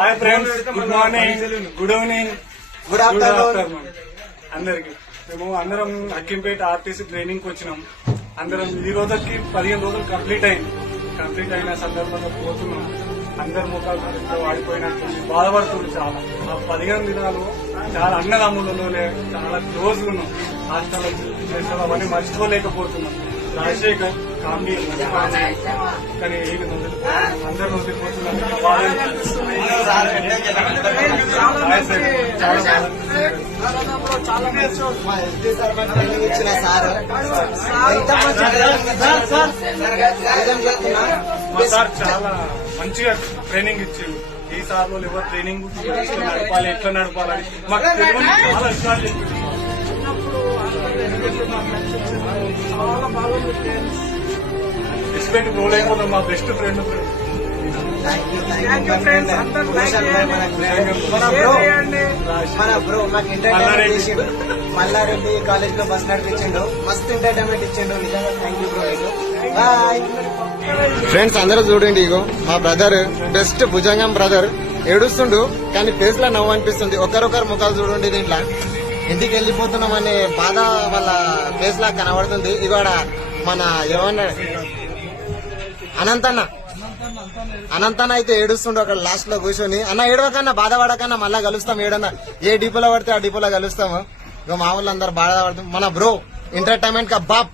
Hi friends, good morning, good evening, good afternoon అందరికి. మేము అందరం అక్కింపేట ఆర్టీసీ ట్రైనింగ్ కి వచ్చినాం. అందరం ఈ రోజుకి 15 రోజులు కంప్లీట్ అయిన సందర్భంగా పోతున్నాం. అందరు ముఖాలు వాడిపోయినట్టు బాధపడుతుంది. చాలా ఆ 15 దినాలు చాలా అన్నదమ్ములలో చాలా క్లోజ్ ఉన్నాం. హాస్టల్ అవన్నీ మర్చిపోలేకపోతున్నాం. రాజశేఖర్ కామెడీ కానీ అందరు వదిలిపోతున్నాం. సార్ చాలా మంచిగా ట్రైనింగ్ ఇచ్చిండు. ఈ సార్ వాళ్ళు ఎవరు ట్రైనింగ్ నడపాలి, ఎట్లా నడపాలని మాకు చాలా విషయాలు చెప్పింది. రెస్పెక్ట్ రోల్ అయిపోతాం. మా బెస్ట్ ఫ్రెండ్ మల్లారెడ్డి కాలేజ్ లో బస్ నడిపించిండు. మస్తు ఎంటర్టైన్మెంట్ ఇచ్చిండు. నిజంగా thank you bro. Boy friends, అందరూ చూడండి. ఇగో మా బ్రదర్, బెస్ట్ భుజంగం బ్రదర్ ఏడుస్తుండు, కానీ ఫేస్ లో నవ్వు అనిపిస్తుంది. ఒకరొకరు ముఖాలు చూడండి. దీంట్లో ఇంటికి వెళ్ళిపోతున్నామనే బాధ వాళ్ళ ఫేస్ లా కనబడుతుంది. ఇవాడ మన ఏమన్నా అనంతన్న అయితే ఏడుస్తుండు అక్కడ లాస్ట్ లో కూర్చొని. అన్న ఏడవకన్నా, బాధపడకన్నా, మళ్ళా కలుస్తాం. ఏడన్నా ఏ డిపోలో పడితే ఆ డిపోలో కలుస్తాము. ఇక మా వాళ్ళు అందరు బాధపడుతుంది. మన బ్రో ఎంటర్టైన్మెంట్ కా బాప్